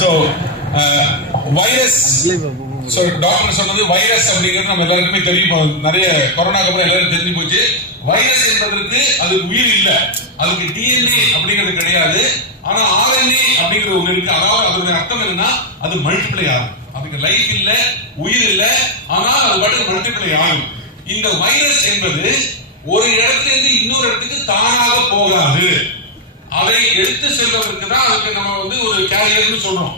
So virus so doctor சொன்னது virus அப்படிங்கிறது நம்ம எல்லாருக்குமே தெரியும். நிறைய கொரோனாக்கு அப்புறம் எல்லாரும் தெரிஞ்சு போச்சு. வைரஸ் என்பதற்கு அது உயிர் இல்லை. அதுக்கு டிஎன்ஏ அப்படிங்கிறது கிடையாது. ஆனா ஆர்என்ஏ அப்படிங்கிற ஒன்று இருக்கு. அதாவது அதோட அர்த்தம் என்னன்னா அது மல்டிப்ளை ஆகும். அதுக்கு லைஃப் இல்ல உயிர் இல்ல. ஆனால் அது பாட்டு மல்டிப்ளை ஆகும். இந்த வைரஸ் என்பது ஒரு இடத்துல இருந்து இன்னொரு இடத்துக்கு தானாக போகாது. அதை எடுத்து செல்வதற்கு தான் அதுக்கு நம்ம வந்து ஒரு கேரியர்னு சொல்றோம்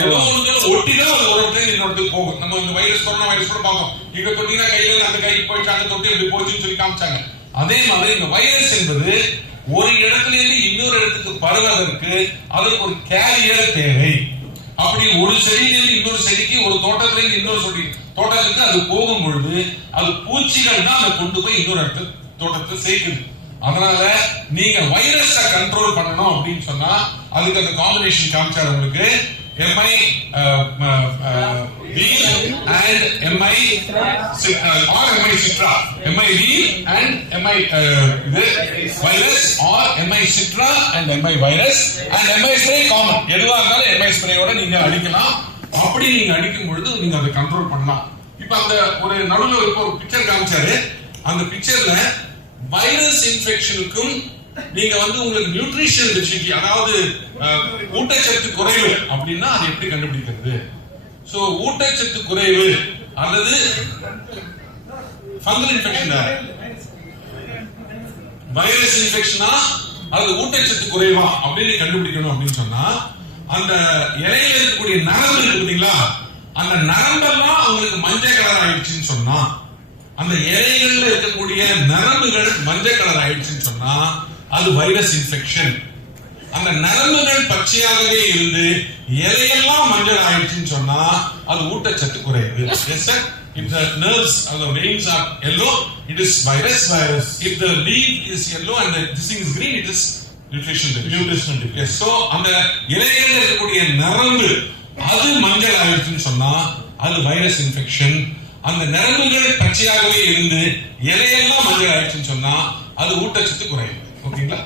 ஏதோ ஒன்று ஒட்டிதான் அது ஒரு இடத்துல இன்னொரு இடத்துக்கு போகும். நம்ம இந்த வைரஸ் கொரோனா வைரஸ் கூட பார்த்தோம் இங்க தொட்டினா கையில அந்த கை போயிட்டு அங்க தொட்டி இப்படி போச்சுன்னு சொல்லி காமிச்சாங்க. அதே மாதிரி இந்த வைரஸ் என்பது ஒரு இடத்துல இருந்து இன்னொரு இடத்துக்கு பரவதற்கு அதற்கு ஒரு கேரியர் தேவை. அப்படி ஒரு செடியிலிருந்து இன்னொரு செடிக்கு ஒரு தோட்டத்துல இருந்து இன்னொரு செடி தோட்டத்துக்கு அது போகும் பொழுது அது பூச்சிகள் தான் அதை கொண்டு போய் இன்னொரு இடத்துல தோட்டத்தை சேர்க்குது. அதனால நீங்க வைரஸ கண்ட்ரோல் பண்ணணும் அப்படின்னு சொன்னா அதுக்கு அந்த காம்பினேஷன் காமிச்சார் உங்களுக்கு. MI wheel and MI R MI Citra. MI wheel and MI இது virus R MI Citra and MI virus and MI spray common எதுவா இருந்தாலும் எம்ஐ ஸ்ப்ரேயோட நீங்க அடிக்கலாம். அப்படி நீங்க அடிக்கும் பொழுது நீங்க அதை கண்ட்ரோல் பண்ணலாம். இப்ப அந்த ஒரு நடுவில் இப்போ ஒரு பிக்சர் காமிச்சாரு. அந்த பிக்சர்ல வைரஸ் இன்ஃபெக்ஷனுக்கும் நீங்க வந்து உங்களுக்கு நியூட்ரிஷன் டெபிசிட்டி அதாவது ஊட்டச்சத்து குறைவு அப்படின்னா அதை எப்படி கண்டுபிடிக்கிறது? சோ ஊட்டச்சத்து குறைவு அல்லது ஃபங்கல் இன்ஃபெக்ஷன் வைரஸ் இன்ஃபெக்ஷனா அல்லது ஊட்டச்சத்து குறைவா அப்படின்னு கண்டுபிடிக்கணும் அப்படின்னு சொன்னா அந்த இலையில இருக்கக்கூடிய நரம்பு இருக்கு பாத்தீங்களா அந்த நரம்பெல்லாம் உங்களுக்கு மஞ்சள் கலர் ஆயிடுச்சுன்னு சொன்னா அந்த இலைகள்ல இருக்கக்கூடிய நரம்புகள் மஞ்சள் கலர் ஆயிடுச்சுன்னு சொன்னா அது வைரஸ் இன்ஃபெக்ஷன் அந்த நரம்புகள் பச்சையாகவே இருந்து இலையெல்லாம் மஞ்சள் ஆயிடுச்சுன்னு சொன்னா அது ஊட்டச்சத்து குறையுது yes sir If the nerves or the veins are yellow, it is virus. Virus. If the leaf is yellow and the this thing is green, it is nutrition deficiency. Nutrition deficiency. Yes. So அந்த இலைகள்ல இருக்கக்கூடிய நரம்பு அது மஞ்சள் ஆயிடுச்சுன்னு சொன்னா அது virus infection அந்த நரம்புகள் பச்சையாகவே இருந்து இலையெல்லாம் மஞ்சள் ஆயிடுச்சுன்னு சொன்னா அது ஊட்டச்சத்து குறையும். ஓகேங்களா?